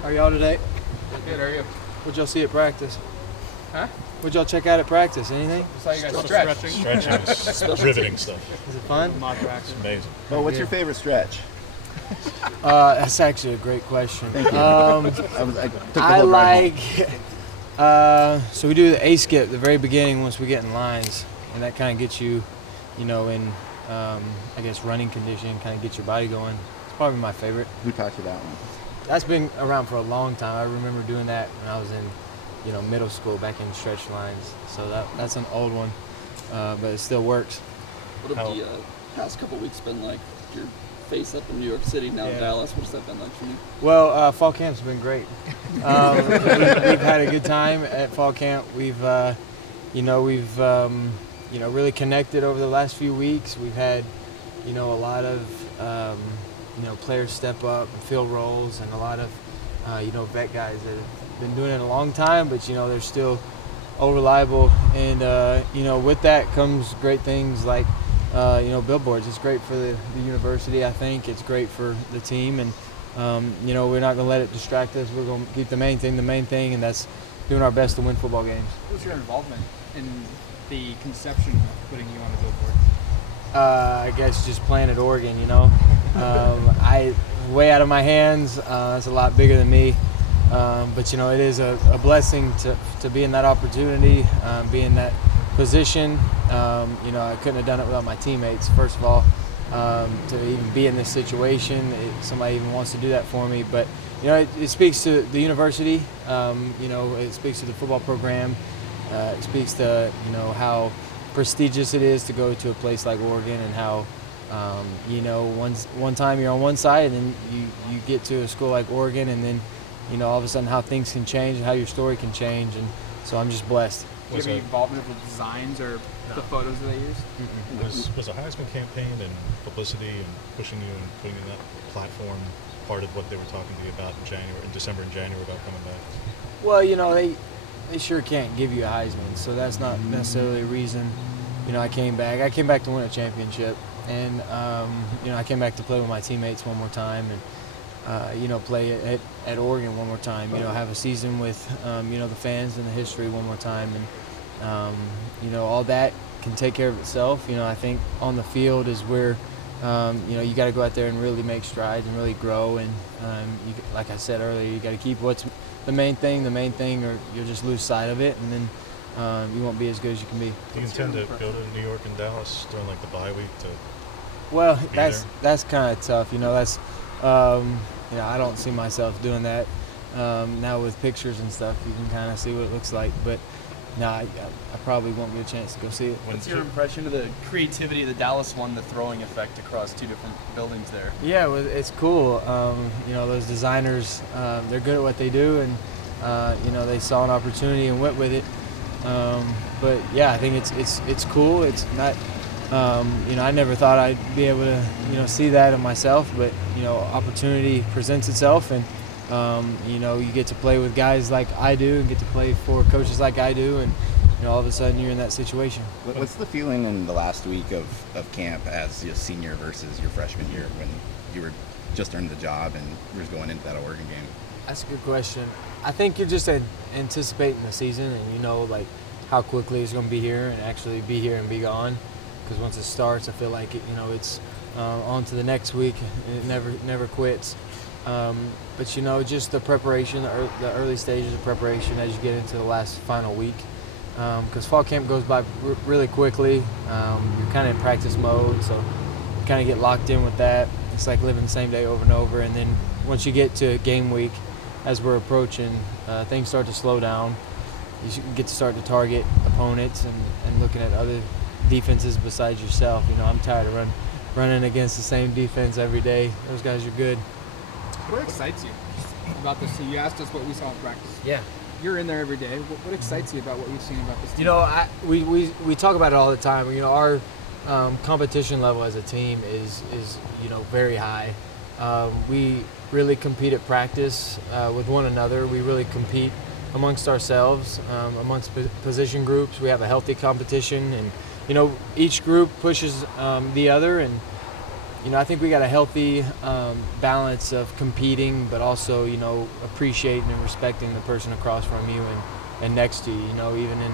How are y'all today? Good, how are you? What'd y'all see at practice? Huh? What'd y'all check out at practice? Anything? Saw you guys stretching. Stretching is riveting stuff. Is it fun? It's amazing. Well, what's your favorite stretch? That's actually a great question. Thank you. I took the I whole ride like, so we do the A skip at the very beginning once we get in lines, and that kind of gets you, in, I guess, running condition, kind of get your body going. It's probably my favorite. home. Who taught you that one? That's been around for a long time. I remember doing that when I was in, middle school, back in stretch lines. So that's an old one, but it still works. What have the past couple weeks been like? Your face up in New York City, now Dallas. What has that been like for you? Well, fall camp's been great. We've had a good time at fall camp. We've really connected over the last few weeks. We've had, a lot of, players step up and fill roles, and a lot of, vet guys that have been doing it a long time, but, they're still reliable. And, with that comes great things like, billboards. It's great for the university, I think. It's great for the team. And, we're not going to let it distract us. We're going to keep the main thing, and that's doing our best to win football games. What was your involvement in the conception of putting you on the billboard? I guess just playing at Oregon, I way out of my hands. It's a lot bigger than me. But, it is a blessing to be in that opportunity, be in that position. I couldn't have done it without my teammates, first of all, to even be in this situation. Somebody even wants to do that for me. But, it speaks to the university. It speaks to the football program. It speaks to, how prestigious it is to go to a place like Oregon, and how, one time you're on one side, and then you get to a school like Oregon, and then, all of a sudden how things can change and how your story can change. And so I'm just blessed. Did you have any involvement with the designs or the photos that they used? Was a Heisman campaign and publicity and pushing you and putting in that platform part of what they were talking to you about in December and January about coming back? Well, they sure can't give you a Heisman, so that's not necessarily a reason. I came back. I came back to win a championship, and I came back to play with my teammates one more time, and play at Oregon one more time. Have a season with the fans and the history one more time, and all that can take care of itself. I think on the field is where you got to go out there and really make strides and really grow. And like I said earlier, you got to keep what's the main thing, or you'll just lose sight of it, and then you won't be as good as you can be. Do you intend to go to New York and Dallas during the bye week to? Well, that's kind of tough. That's I don't see myself doing that. Now with pictures and stuff, you can kind of see what it looks like. But no, I probably won't get a chance to go see it. What's your impression of the creativity of the Dallas one, the throwing effect across two different buildings there? Yeah, it's cool. Those designers, they're good at what they do, and they saw an opportunity and went with it. But yeah, I think it's cool. It's not. I never thought I'd be able to, see that of myself, but, opportunity presents itself, and, you get to play with guys like I do, and get to play for coaches like I do, and, all of a sudden you're in that situation. What's the feeling in the last week of camp as your senior versus your freshman year, when you were just earned the job and you were going into that Oregon game? That's a good question. I think you're just anticipating the season, and how quickly it's going to be here and actually be here and be gone. Because once it starts, I feel like it's on to the next week, and it never quits. But just the preparation, the early stages of preparation as you get into the last final week. Because fall camp goes by really quickly. You're kind of in practice mode, so you kind of get locked in with that. It's like living the same day over and over. And then once you get to game week, as we're approaching, things start to slow down. You get to start to target opponents and looking at other defenses besides yourself. I'm tired of running against the same defense every day. Those guys are good. What excites you about this team? You asked us what we saw in practice. Yeah. You're in there every day. What excites you about what you've seen about this team? We talk about it all the time. Our competition level as a team is very high. We really compete at practice with one another. We really compete amongst ourselves, amongst position groups. We have a healthy competition, and each group pushes the other, and I think we got a healthy balance of competing, but also, appreciating and respecting the person across from you and next to you. Even in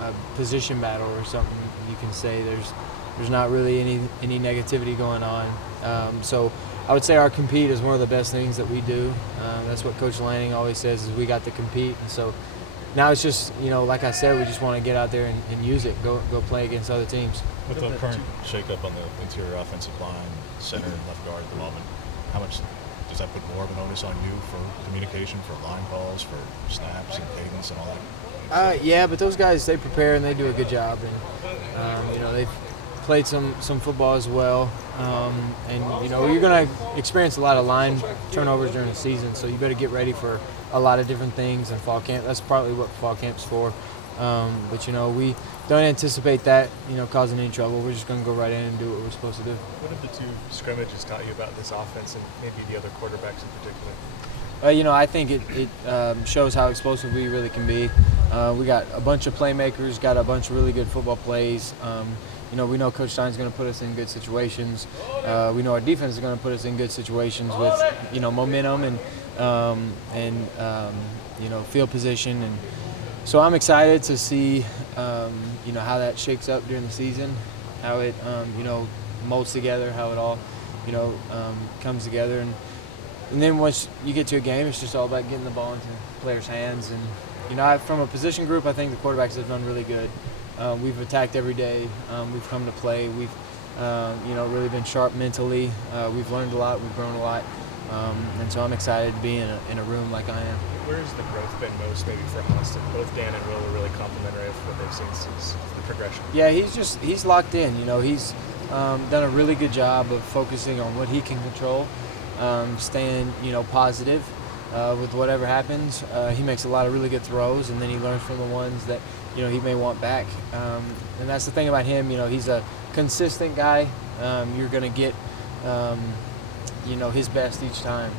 a position battle or something, you can say there's not really any negativity going on. So I would say our compete is one of the best things that we do. That's what Coach Lanning always says, is we got to compete. And so now it's just, like I said, we just want to get out there and use it, go play against other teams. With the current shakeup on the interior offensive line, center and left guard at the moment, how much does that put more of an onus on you for communication, for line calls, for snaps and cadence and all that? Yeah, but those guys, they prepare and they do a good job. And, they've played some football as well. And, you're going to experience a lot of line turnovers during the season, so you better get ready for a lot of different things in fall camp. That's partly what fall camp's for. But, we don't anticipate that, causing any trouble. We're just going to go right in and do what we're supposed to do. What have the two scrimmages taught you about this offense and maybe the other quarterbacks in particular? I think it shows how explosive we really can be. We got a bunch of playmakers, got a bunch of really good football plays. We know Coach Stein's going to put us in good situations. We know our defense is going to put us in good situations with, momentum and field position. And so I'm excited to see, how that shakes up during the season, how it, molds together, how it all, comes together. And then once you get to a game, it's just all about getting the ball into players' hands. And, from a position group, I think the quarterbacks have done really good. We've attacked every day. We've come to play. We've, really been sharp mentally. We've learned a lot. We've grown a lot. And so I'm excited to be in a room like I am. Where's the growth been most maybe for Austin? Both Dan and Will are really complimentary of what they've seen since the progression. Yeah, he's locked in. He's done a really good job of focusing on what he can control, staying, positive with whatever happens. He makes a lot of really good throws, and then he learns from the ones that, he may want back. And that's the thing about him. He's a consistent guy. You're going to get, his best each time.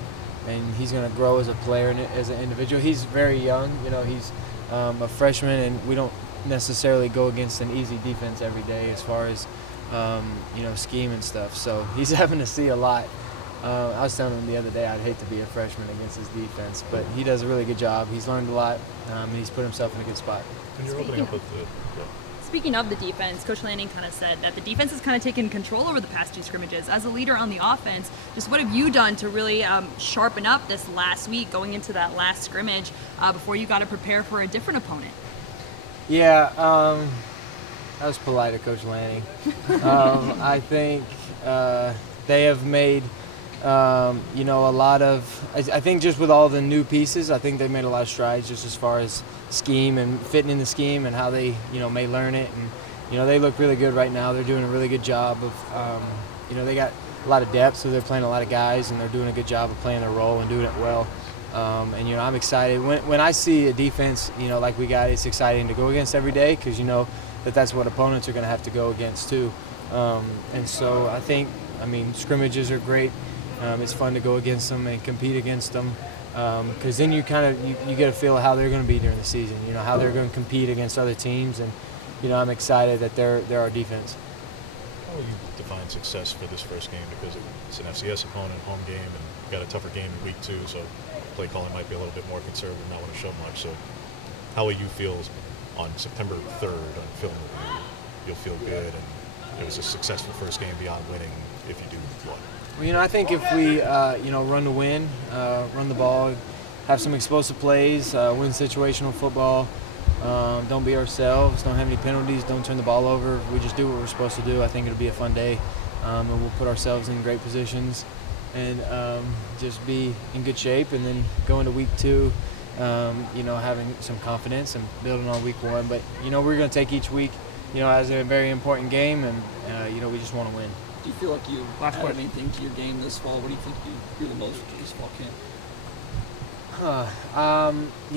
And he's going to grow as a player and as an individual. He's very young. He's a freshman, and we don't necessarily go against an easy defense every day as far as, scheme and stuff. So he's having to see a lot. I was telling him the other day I'd hate to be a freshman against his defense, but he does a really good job. He's learned a lot, and he's put himself in a good spot. And you're opening up with Speaking of the defense, Coach Lanning kind of said that the defense has kind of taken control over the past two scrimmages. As a leader on the offense, just what have you done to really sharpen up this last week going into that last scrimmage before you got to prepare for a different opponent? Yeah, that was polite of Coach Lanning. I think they have made, a lot of, I think just with all the new pieces, I think they've made a lot of strides just as far as scheme and fitting in the scheme and how they, may learn it. And, they look really good right now. They're doing a really good job of, they got a lot of depth, so they're playing a lot of guys, and they're doing a good job of playing their role and doing it well. And, I'm excited. When I see a defense, like we got, it's exciting to go against every day because that's what opponents are going to have to go against too. And so I think, scrimmages are great. It's fun to go against them and compete against them because then you get a feel of how they're going to be during the season, how they're going to compete against other teams. And, I'm excited that they're our defense. How will you define success for this first game? Because it's an FCS opponent, home game, and you got a tougher game in week 2, so play calling might be a little bit more conservative, not want to show much. So how will you feel on September 3rd on film review? You'll feel good, and it was a successful first game beyond winning if you do what? Well, I think if we, run to win, run the ball, have some explosive plays, win situational football, don't be ourselves, don't have any penalties, don't turn the ball over. We just do what we're supposed to do. I think it'll be a fun day, and we'll put ourselves in great positions and just be in good shape, and then go into week 2, having some confidence and building on week 1. But, we're going to take each week, as a very important game, and, we just want to win. Do you feel like you added anything to your game this fall? What do you think you grew the most this fall camp?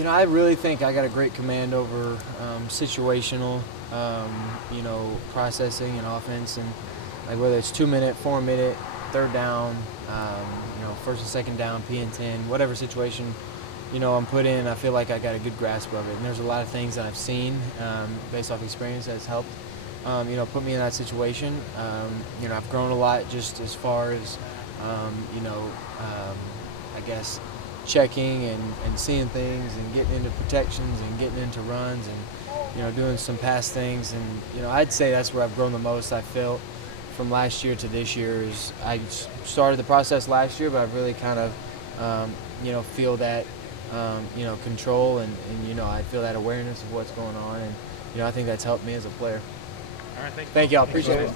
I really think I got a great command over situational, processing and offense, and like whether it's 2-minute, 4-minute, third down, first and second down, PN10, whatever situation, I'm put in, I feel like I got a good grasp of it. And there's a lot of things that I've seen based off experience that's helped. put me in that situation. I've grown a lot just as far as, I guess, checking and seeing things and getting into protections and getting into runs and, doing some past things. And, I'd say that's where I've grown the most. I felt from last year to this year is I started the process last year, but I've really kind of, feel that, control and, I feel that awareness of what's going on. And, I think that's helped me as a player. All right, Thank you. I appreciate it.